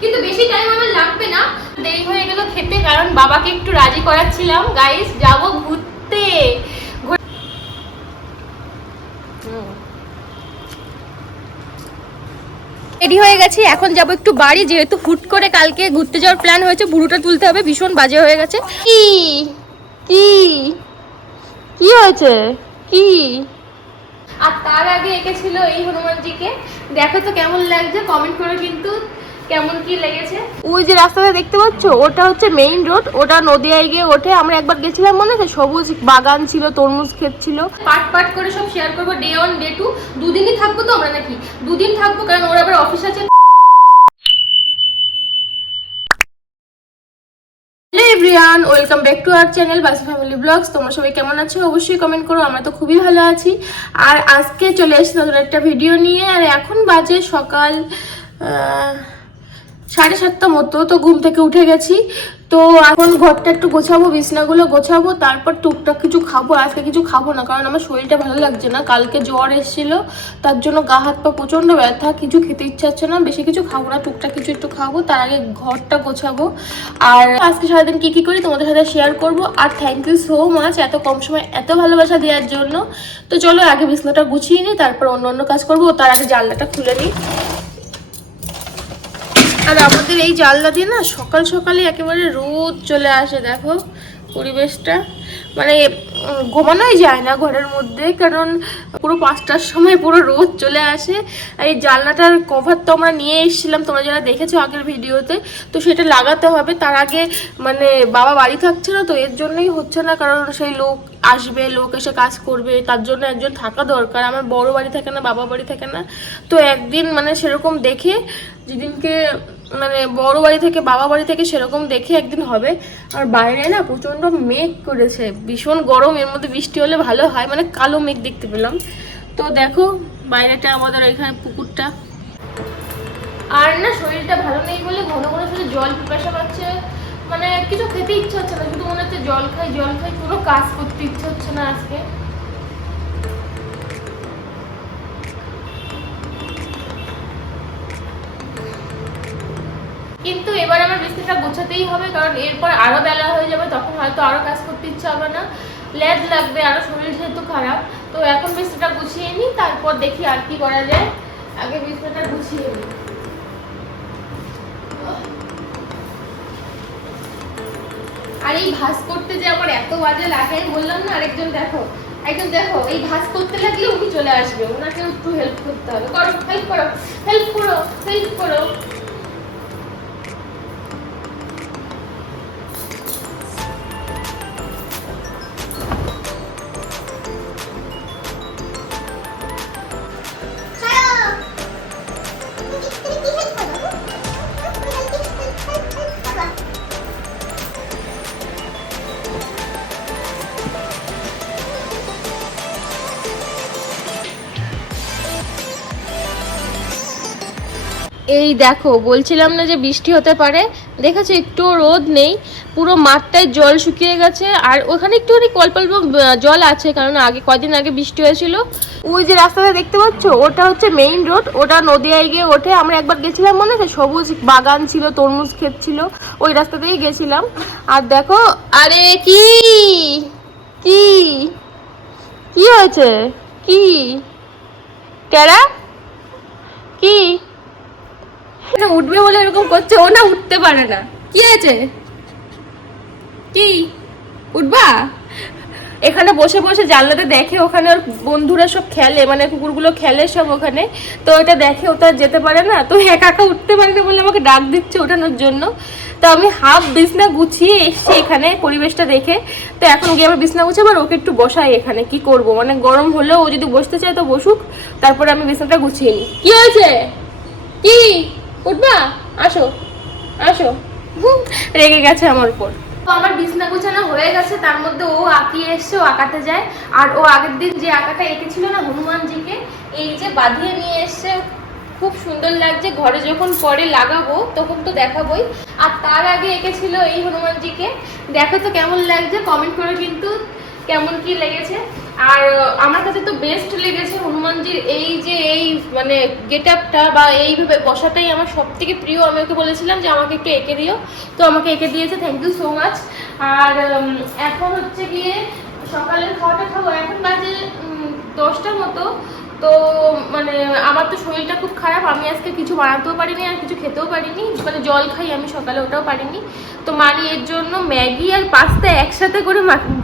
কিন্তু বেশি টাইম আমার লাগবে না। দেরি হয়ে গেল খেতে, কারণ বাবাকে একটু রাজি করাচ্ছিলাম। গাইস যাব ঘুরতে। রেডি হয়ে গেছি, এখন যাব একটু বাড়ি, যেহেতু হুট করে কালকে ঘুরতে যাওয়ার প্ল্যান হয়েছে। বুড়োটা তুলতে হবে, ভীষণ বাজে হয়ে গেছে। কি কি কি হয়েছে কি? আর তার আগে এঁকেছিল এই হনুমানজিকে। দেখো তো কেমন লাগছে, কমেন্ট করে কিন্তু কেমন কি লেগেছে। ওই যে রাস্তাটা দেখতে পাচ্ছ, ওটা হচ্ছে মেইন রোড। ওটা নদিয়ায় গিয়ে ওঠে। আমরা একবার গেছিলাম, মনে আছে? সবুজ বাগান ছিল, তরমুজ ক্ষেত ছিল। পার্ট পার্ট করে সব শেয়ার করবো। ডে 1 ডে 2 দুদিনই থাকবো তো আমরা, নাকি 2 দিন থাকবো, কারণ ওর আবার অফিস আছে। Hello everyone, welcome back to our channel বাসি ফ্যামিলি ব্লগস। তোমরা সবাই কেমন আছো অবশ্যই কমেন্ট করো। আমরা তো খুবই ভালো আছি। আর আজকে চলে এসেছি নতুন একটা ভিডিও নিয়ে। আর এখন বাজে সকাল 7:30 মতো। তো ঘুম থেকে উঠে গেছি। তো এখন ঘরটা একটু গোছাবো, বিছনাগুলো গোছাবো, তারপর টুকটাক কিছু খাবো। আজকে কিছু খাবো না, কারণ আমার শরীরটা ভালো লাগছে না। কালকে জ্বর এসেছিল, তার জন্য গা হাত পা প্রচণ্ড ব্যথা। কিছু খেতে ইচ্ছা হচ্ছে না, বেশি কিছু খাবো না, টুকটাক কিছু একটু খাবো। তার আগে ঘরটা গোছাবো। আর আজকে সারাদিন কি কি করি তোমাদের সাথে শেয়ার করবো। আর থ্যাংক ইউ সো মাচ এত কম সময় এত ভালোবাসা দেওয়ার জন্য। তো চলো আগে বিছনাটা গুছিয়ে নিই, তারপর অন্য অন্য কাজ করবো। তার আগে জানলাটা খুলে নিই। আর আমাদের এই জানলা দিয়ে না সকাল সকালে একেবারে রোদ চলে আসে। দেখো পরিবেশটা, মানে ঘুমানোই যায় না ঘরের মধ্যে, কারণ পুরো 5টার সময় পুরো রোদ চলে আসে। এই জানলাটার কভার তো আমরা নিয়ে এসেছিলাম, তোমরা যারা দেখেছো আগের ভিডিওতে, তো সেটা লাগাতে হবে। তার আগে মানে বাবা বাড়ি থাকছে না, তো এর জন্যই হচ্ছে না, কারণ সেই লোক আসবে, লোক এসে কাজ করবে, তার জন্য একজন থাকা দরকার। আমার বড় বাড়ি থাকে না, বাবা বাড়ি থাকে না। তো একদিন মানে সেরকম দেখে, যেদিনকে মানে বড় বাড়ি থেকে বাবা বাড়ি থেকে সেরকম দেখে একদিন হবে। আর বাইরে না প্রচন্ড মেঘ করেছে, ভীষণ গরম। এর মধ্যে বৃষ্টি হলে ভালো হয়, মানে কালো মেঘ দেখতে পেলাম। তো দেখো বাইরেটা আমাদের এখানে পুকুরটা। আর না শরীরটা ভালো নেই বলে ঘন ঘন শুধু জল পিপাসা পাচ্ছে, মানে কিছু খেতে ইচ্ছা হচ্ছে না, শুধু মনে হচ্ছে জল খাই জল খাই। পুরো কাজ করতে ইচ্ছা হচ্ছে না আজকে। কিন্তু এবার আমার বিছানাটা গোছাতেই হবে, কারণ এরপর আরো বেলা হয়ে যাবে, তখন হয়তো আরো কাজ করতে ইচ্ছা হবে না, লেট লাগবে আরো, শরীর যেহেতু খারাপ। তো এখন বিছানাটা গুছিয়ে নিই, তারপর দেখি আর কি করা যায়। আগে বিছানাটা গুছিয়ে নিই। আর এই ভাঁজ করতে যে আমার এত বাজে লাগে, বললাম না। আরেকজন দেখো, একজন দেখো, এই ভাঁজ করতে লাগলে উনি চলে আসবে, ওনাকে একটু হেল্প করতে হবে। করো, হেল্প করো, হেল্প করো, হেল্প করো। এই দেখো, বলছিলাম না যে বৃষ্টি হতে পারে, দেখেছো একটু রোদ নেই, পুরো মাঠটায় জল শুকিয়ে গেছে। আর ওখানে একটু অল্প অল্প জল আছে, কারণ আগে কদিন আগে বৃষ্টি হয়েছিল। ওই যে রাস্তাটা দেখতে পাচ্ছ, ওটা হচ্ছে মেইন রোড। ওটা নদিয়ায় গিয়ে ওঠে। আমরা একবার গেছিলাম, মনে আছে? সবুজ বাগান ছিল, তরমুজ ক্ষেত ছিল, ওই রাস্তাতেই গেছিলাম। আর দেখো, আরে কি কি কি হয়েছে? কি টেরা কি উঠবে বলে এরকম করছে, ও না উঠতে পারে না। কি আছে? কি উঠবা? এখানে বসে বসে জানলাতে দেখে, ওখানে ওর বন্ধুরা সব খেলে, মানে কুকুরগুলো খেলে সব ওখানে। তো এটা দেখে, ও তো আর যেতে পারে না। তো একা একা উঠতে পারে না বলে আমাকে ডাক দিচ্ছে ওঠানোর জন্য। তো আমি হাফ বিছনা গুছিয়ে এসছি এখানে পরিবেশটা দেখে। তো এখন গিয়ে আমি বিছনা গুছাবো, আর ওকে একটু বসাই এখানে। কি করব, মানে গরম হলেও ও যদি বসতে চায় তো বসুক, তারপরে আমি বিছনাটা গুছিয়ে নিই। কি হয়েছে? কি উঠবা? আসো আসো। রেগে গেছে আমার উপর। তো আমার বিছনা গোছানো হয়ে গেছে, তার মধ্যে ও আঁকিয়ে এসছে, ও আঁকাতে যায়। আর ও আগের দিন যে আঁকাটা এঁকেছিল না হনুমানজিকে, এই যে বাঁধিয়ে নিয়ে এসছে, খুব সুন্দর লাগছে। ঘরে যখন পরে লাগাবো তখন তো দেখাবোই। আর তার আগে এঁকেছিল এই হনুমানজিকে। দেখো তো কেমন লাগছে, কমেন্ট করে কিন্তু কেমন কি লেগেছে। আর আমার কাছে তো বেস্ট লেগেছে হনুমানজির এই যে এই মানে গেট আপটা বা এইভাবে বসাটাই আমার সব থেকে প্রিয়। আমি ওকে বলেছিলাম যে আমাকে একটু এঁকে দিও, তো আমাকে এঁকে দিয়েছে, থ্যাংক ইউ সো মাচ। আর এখন হচ্ছে গিয়ে সকালের খাওয়াটা খাবো, এখন বাজে 10টার মতো। তো মানে আমার তো শরীরটা খুব খারাপ, আমি আজকে কিছু বানাতেও পারিনি আর কিছু খেতেও পারিনি, মানে জল খাই আমি সকালে, ওটাও পারিনি। তো মানি এর জন্য ম্যাগি আর পাস্তা একসাথে করে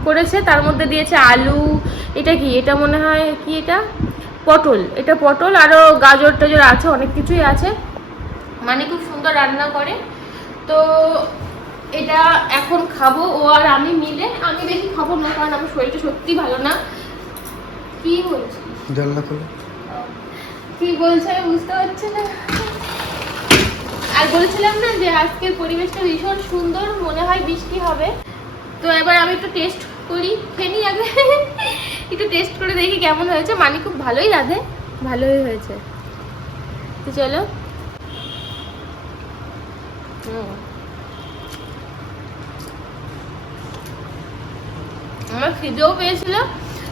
করেছে, তার মধ্যে দিয়েছে আলু, এটা কি, এটা মনে হয় কি, এটা পটল, এটা পটল আরও গাজর টাজর আছে, অনেক কিছুই আছে, মানে খুব সুন্দর রান্না করে। তো এটা এখন খাবো ও আর আমি মিলে। আমি বেশি খাবো না কারণ আমার শরীরটা সত্যি ভালো না। কি বলছি জল না খেলে কি বলছে আমি বুঝতে পারছি না। আর বলছিলাম না যে আজকের পরিবেশটা ভীষণ সুন্দর, মনে হয় বৃষ্টি হবে। তো এবার আমি একটু টেস্ট করি, খেনি আগে একটু টেস্ট করে দেখি কেমন হয়েছে। মানে খুব ভালোই রাধে, ভালোই হয়েছে। তো চলো। আমার খিদেও পেয়েছিল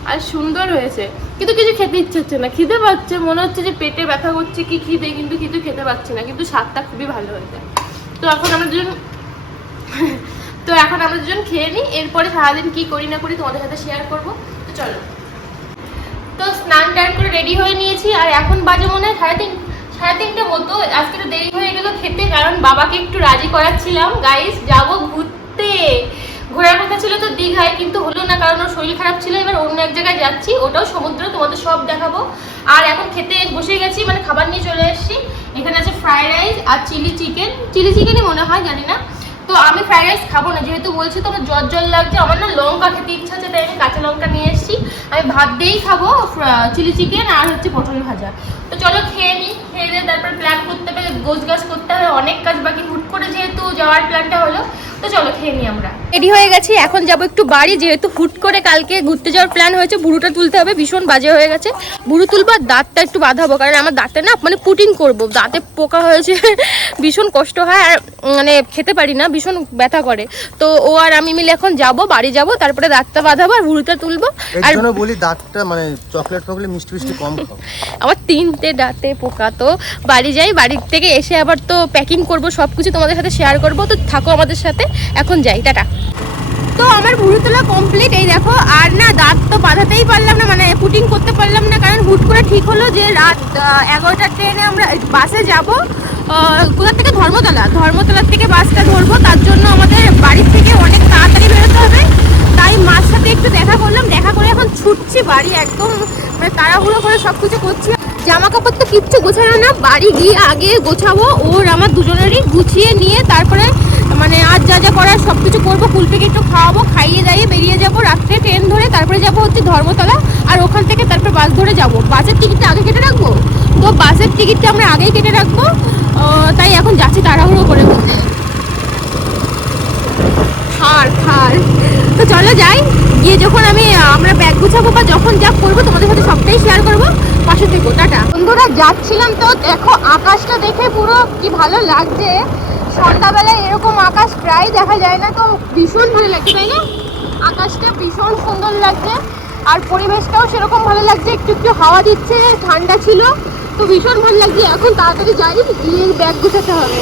আর সুন্দর হয়েছে, কিন্তু কিছু খেতে ইচ্ছে হচ্ছে না। খিদে পাচ্ছে, মনে হচ্ছে যে পেটে ব্যথা করছে কি খিদে, কিন্তু কিছু খেতে পাচ্ছি না, কিন্তু স্বাদটা খুবই ভালো হয়েছে। তো এখন আমরা দুজন খেয়ে নিই, এরপরে সারাদিন কি করি না করি তোমাদের সাথে শেয়ার করব। তো চলো। তো স্নান টান করে রেডি হয়ে নিয়েছি আর এখন বাজে মনে হয় সাড়ে তিনটে মতো। আজকে তো দেরি হয়ে গেল খেতে, কারণ বাবাকে একটু রাজি করাচ্ছিলাম, গাইস যাবো ঘুরতে। ঘোরার কথা ছিল তো দীঘায়, কিন্তু হলো না কারণ ওর শরীর খারাপ ছিল। এবার অন্য এক জায়গায় যাচ্ছি, ওটাও সমুদ্র, তোমাদের সব দেখাবো। আর এখন খেতে বসে গেছি, মানে খাবার নিয়ে চলে এসেছি। এখানে আছে ফ্রাইড রাইস আর চিলি চিকেনই মনে হয়, জানি না। তো আমি ফ্রাইড রাইস খাবো না, যেহেতু বলছি তো আমার জ্বর লাগছে, আমার না লঙ্কা খেতে ইচ্ছা আছে, তাই আমি কাঁচা লঙ্কা নিয়ে এসেছি। আমি ভাত দিয়েই খাবো চিলি চিকেন আর হচ্ছে পটল ভাজা। তো চলো খেয়ে নিই, খেয়ে দিয়ে তারপর প্ল্যান করতে হবে, গোছগাছ করতে হবে, অনেক কাজ বাকি। হুট করে যেহেতু যাওয়ার প্ল্যানটা হলো, তো চলো খেয়ে নিই। আমরা রেডি হয়ে গেছি, এখন যাবো একটু বাড়ি, যেহেতু হুট করে কালকে ঘুরতে যাওয়ার প্ল্যান হয়েছে। বুড়োটা তুলতে হবে, ভীষণ বাজে হয়ে গেছে। বুড়ো তুলবো আর দাঁতটা একটু বাঁধাবো, কারণ আমার দাঁতে না মানে পুটিং করবো, দাঁতে পোকা হয়েছে ভীষণ কষ্ট হয় আর মানে খেতে পারি না, ভীষণ ব্যথা করে। তো ও আর আমি মিলে এখন যাবো, বাড়ি যাবো, তারপরে দাঁতটা বাঁধাবো আর বুড়োটা তুলবো। আর বলি দাঁতটা মানে চকলেট ফকলেট মিষ্টি মিষ্টি কম খাও। আমার 3টে দাঁতে পোকা। তো বাড়ি যাই, বাড়ির থেকে এসে আবার তো প্যাকিং করবো, সব কিছু তোমাদের সাথে শেয়ার করবো। তো থাকো আমাদের সাথে, এখন যাই, টাটা। তো আমার ভুরু তোলা কমপ্লিট, এই দেখো। আর না দাঁত তো বাঁধাতেই পারলাম না, মানে পুটিং করতে পারলাম না, কারণ হুট করে ঠিক হলো যে রাত 11টার ট্রেনে আমরা বাসে যাব। কোথা থেকে, ধর্মতলার থেকে বাসটা ধরবো। তার জন্য আমাদের বাড়ির থেকে অনেক তাড়াতাড়ি বেরোতে হবে। তাই মার সাথে একটু দেখা করলাম, দেখা করে এখন ছুটছি বাড়ি, একদম মানে তাড়াহুড়ো করে সব কিছু করছি। জামা কাপড় তো কিচ্ছু গোছানো না, বাড়ি গিয়ে আগে গোছাবো। ওর আমার দুজনেরই গুছিয়ে নিয়ে তারপরে মানে আজ যা যা করার সব কিছু করবো। কুলপিকে একটু খাওয়াবো, খাইয়ে দাইয়ে বেরিয়ে যাবো রাত্রে ট্রেন ধরে। তারপরে যাবো হচ্ছে ধর্মতলা, আর ওখান থেকে তারপরে বাস ধরে যাবো। বাসের টিকিটটা আগে কেটে রাখবো, তো বাসের টিকিটটা আমরা আগেই কেটে রাখবো। তাই এখন যাচ্ছি তাড়াহুড়ো করে বলতে। খার তো চলো যাই, গিয়ে যখন আমরা ব্যাগ গুছাবো বা যখন যা করবো তোমাদের সাথে সবটাই শেয়ার করবো, পাশে থেকো, টাটা। বন্ধুরা যাচ্ছিলাম তো দেখো, আকাশটা দেখে পুরো কি ভালো লাগছে। সন্ধ্যাবেলায় এরকম আকাশ প্রায় দেখা যায় না, তো ভীষণ ভালো লাগছে, তাই না? আকাশটা ভীষণ সুন্দর লাগছে আর পরিবেশটাও সেরকম ভালো লাগছে, একটু একটু হাওয়া দিচ্ছে, ঠান্ডা ছিল, তো ভীষণ ভালো লাগছে। এখন তাড়াতাড়ি যাই, গিয়ে ব্যাগ গুছাতে হবে।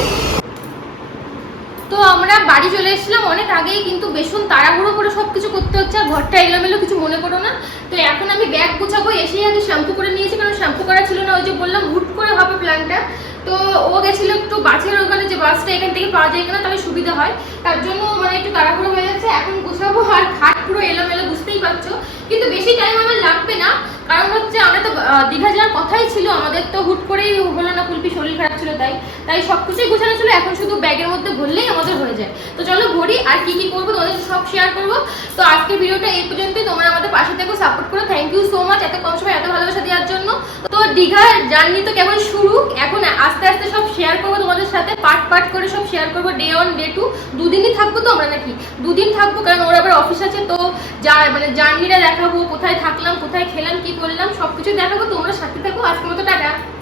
তো আমরা বাড়ি চলে এসেছিলাম অনেক আগেই, কিন্তু ভীষণ তাড়াহুড়ো করে সব কিছু করতে হচ্ছে, আর ঘরটা এলোমেলো, কিছু মনে করো না। তো এখন আমি ব্যাগ গুছাবো, এসেই আগে শ্যাম্পু করে নিয়েছি, কারণ শ্যাম্পু করা ছিল না, ওই যে বললাম হুট করে হবে প্ল্যানটা। তো ও গেছিলো একটু বাসের ওখানে, যে বাসটা এখান থেকে পাওয়া যায় কিনা, তাহলে সুবিধা হয়, তার জন্য মানে একটু তাড়াহুড়ো হয়ে যাচ্ছে। এখন গুছাবো, আর খাট পুরো এলোমেলো, বুঝতেই পারছো, কিন্তু বেশি টাইম আমার লাগবে না, কারণ হচ্ছে আমরা তো দীঘা যাওয়ার কথাই ছিল আমাদের, তো হুট করেই হলো না, কুলপি শরীর খারাপ ছিল, তাই সব কিছুই গোছানো ছিল। এখন শুধু ব্যাগের মধ্যে ভরলেই আমাদের হয়ে যায়। তো চলো ভরি, আর কি কি করবো তোমাদের সব শেয়ার করবো। তো আজকের ভিডিওটা এই পর্যন্তই, তোমরা আমাদের পাশে থেকে সাপোর্ট করো, থ্যাংক ইউ সো মাচ এত কম সময় এত ভালোবাসা দেওয়ার জন্য। তো দীঘার জার্নি তো কেবল শুরু, এখন আস্তে আস্তে সব শেয়ার করবো তোমাদের সাথে, পার্ট করে সব শেয়ার করবো। ডে 1 ডে 2 দুদিনই থাকবো তো আমরা, নাকি 2 দিন থাকবো, কারণ ওর আবার অফিস আছে। তো মানে জার্নিটা দেখাবো, কোথায় থাকলাম, কোথায় খেলাম, কি করলাম, সবকিছু দেখাবো। তোমরা সাথে থাকো, আজকের মতো টাটা।